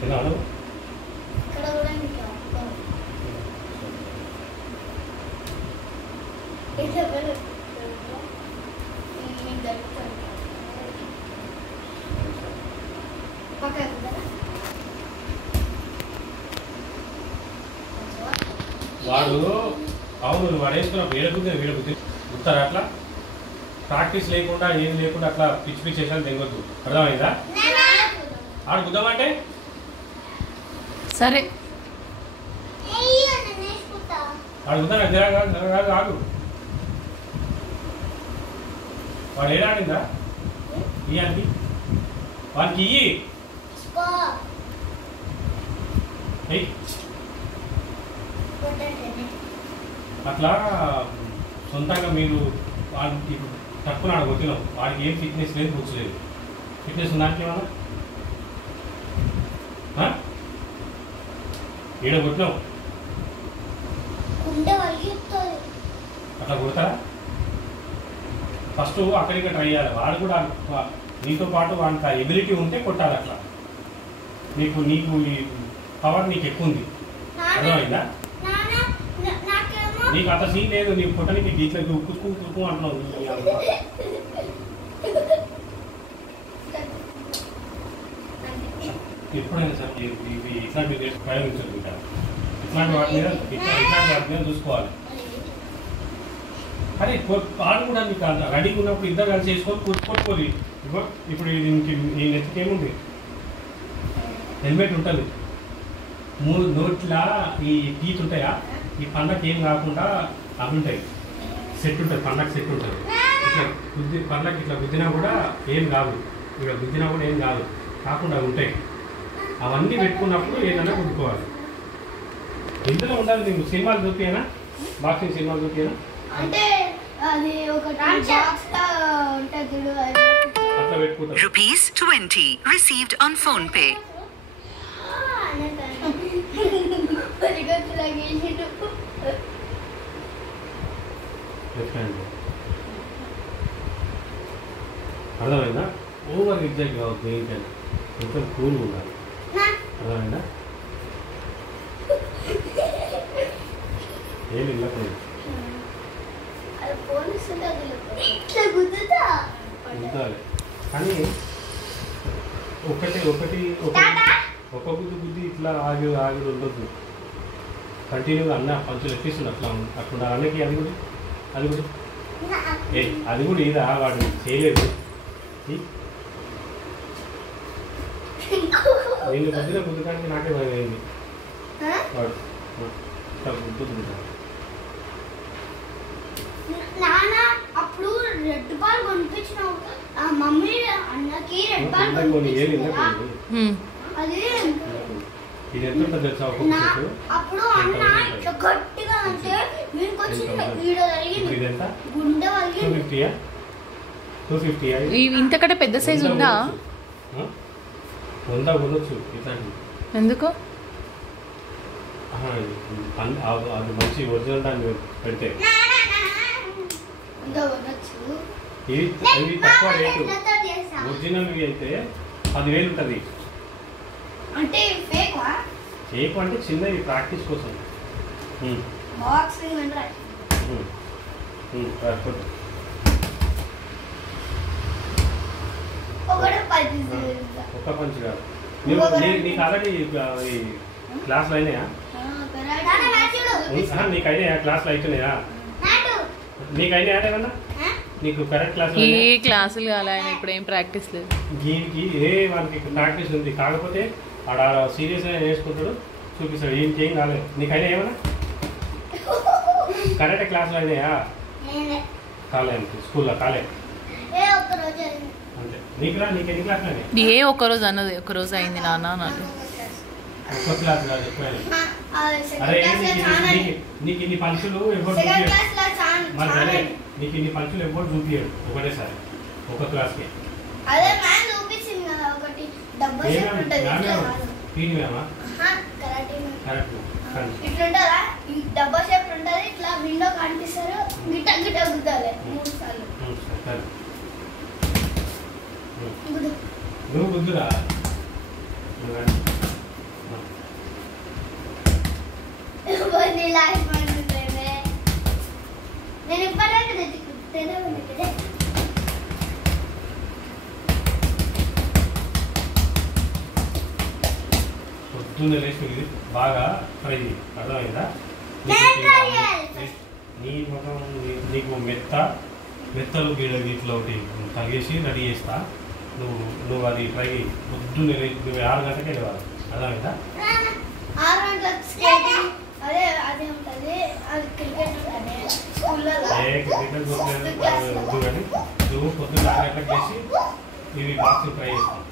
తిన్నాను ఇక్కడ కూడా నీకు ఇట్లా వెళ్ళి పక్కకు కదా వాడు అవును వాడు వేసుకున్న వీడబుద్ధి గుర్తారా అట్లా ప్రాక్టీస్ లేకుండా ఏం లేకుండా అట్లా పిచ్చి పిచ్చి చేసాను తెగొద్దు అర్థమైందా ఆడు గుద్దామంటే సరే వాడు గుద్దా ఆగు వాడు ఏడాడిందా ఇయ్యానికి వానికి ఇయ్యి అట్లా సొంతంగా మీరు వాడికి తక్కువ నాడు కొట్టినాం వాడికి ఏం ఫిట్నెస్ లేదు బుక్స్ లేదు ఫిట్నెస్ ఉందానికి ఏమన్నా ఈడ కొట్టినాం అట్లా కొడతారా ఫస్ట్ అక్కడికి ట్రై చేయాలి వాడు కూడా నీతో పాటు వానికి ఆ ఎబిలిటీ ఉంటే కొట్టాలి అట్లా నీకు నీకు ఈ పవర్ నీకు ఎక్కువ ఉంది అర్థమైందా నీకు అంత సీన్ లేదు నీకు కొట్టనికి గీట్లకి ఉక్కు అంటున్నావు ఎప్పుడైనా సార్ ఇవి ఇట్లాంటి ప్రయోగించాలి ఇంకా ఇట్లాంటి వాటి మీద చూసుకోవాలి అరే వాడు కూడా మీకు రెడీగా ఉన్నప్పుడు ఇద్దరు కలిసి చేసుకొని కొట్టుకోరు ఇప్పుడు దీనికి ఈ నెత్తికి ఏముంది హెల్మెట్ ఉంటుంది 3 నోట్ల ఈ టీత్ ఉంటాయా ఈ పండగకి ఏం కాకుండా అవి ఉంటాయి సెట్ ఉంటుంది పండగ సెట్ ఉంటుంది ఇట్లా పండగకి ఇట్లా గుద్దినా కూడా ఏం కాదు ఇక్కడ గుద్దినా కూడా ఏం కాదు కాకుండా అవి ఉంటాయి అవన్నీ పెట్టుకున్నప్పుడు ఏదైనా కొట్టుకోవాలి ఇందులో ఉండాలి నీకు సినిమాలు చూపియనా బాక్సింగ్ సినిమాలు చూపియనా అంటే అది ఒక అట్లా పెట్టుకుంటారు ₹20 received on phone pay అర్థమైందా ఓవర్ ఎగ్జాక్ట్ కావద్దు ఏంటంటే కొంచెం కూల్ ఉండాలి అర్థమైందా ఏమి ఇవ్వకూడదు గుద్దాలి కానీ ఒక గుద్ది ఇట్లా ఆగి ఉండొద్దు కంటిన్యూగా అన్న పంచులు ఎక్కిస్తుంది అట్లా అన్నకి అది కూడా అది కూడా ఇదా వాడు చేయలేదు నేను గుద్దడానికి నాకే భయం అయింది వాడు గుద్దుకుంటా అప్పుడు రెడ్ బాల్ కొనిపించినావు మమ్మీ అన్నకి రెడ్ బాల్ అది ఇది ఎంత ఉంటుంది తెలుసా అప్పుడు అన్న ఇట్లా గట్టిగా అంటే వీడికి వచ్చి వీడియో జరిగింది గుండె వలిగి 250 ఇంతకంటే పెద్ద సైజు ఉందా 100 కొనొచ్చు ఇట్లాంటి ఎందుకు అది మంచి ఒరిజినల్ దాన్ని పెడితే ఇవి తక్కువ రేటు ఒరిజినల్వి అయితే 10,000 ఉంటుంది అంటే ఫేక్ అంటే చిన్నది ప్రాక్టీస్ కోసం ఒక్క పంచ్ కాదు నీకు ఆల్రెడీ క్లాసులు అయినాయా నీకు అయినాయా క్లాసులు అయితున్నాయా నీకు అయినాయా ఏమన్నా నీకు కరెక్ట్ క్లాస్ ఏ క్లాసులు కాలే ఆయన ఇప్పుడు ఏం ప్రాక్టీస్ లేదు దీనికి వాళ్ళకి ప్రాక్టీస్ ఉంది కాకపోతే ఆడ సీరియస్గా నేర్చుకుంటాడు చూపిస్తాడు ఏం కాలేదు నీకైనా ఏమన్నా కరెక్ట్ క్లాసులు అయినాయా కాలే స్కూల్లో కాలే అంతే నీకు ఎన్ని క్లాసులు అయినాయి ఏ ఒక్కరోజు అన్నది ఒక్కరోజు అయింది నాన్న అన్నది ఒక్క క్లాస్ కాదు ఎక్కువైనా అరే నీకు ఇన్ని పంచులు ఎవరు చూపించాడు మరి సరే నీకు ఇన్ని పంచులు ఎవరు చూపించాడు ఒకటేసారి ఒక క్లాస్కి ఇట్లుంటారా డబ్బా షేప్ ఉంటుంది ఇట్లా విండో కనిపిస్తారు గిట్ట గిట్ట గుద్దాలి 3 సార్లు నువ్వు గుద్దురా గ్లాస్ పడుతుంటే నేను ఇప్పటిదాకా తెచ్చుకుంటేనే ఉంటుంది. పొద్దున్నే లేచి ఇది బాగా ఫ్రై చేయి, అర్థమైందా? నీ మొత్తం నీకు మెత్తలు వీటిలో ఒకటి తగిలేసి రెడీ చేస్తా. నువ్వు అది ట్రై చేయి. పొద్దున్నే లేచి నువ్వు 6 గంటలకే లేవాలి, అర్థమైందా? 6 గంటలకు స్కేటింగ్ అదే ఉంటుంది. అది క్రికెట్ ఉంటుంది స్కూళ్ళలో. క్రికెట్ వద్దు కానీ నువ్వు పొద్దున్న 6 గంటలకు చేసి ఇవి బాక్స్ ట్రై చేస్తావు.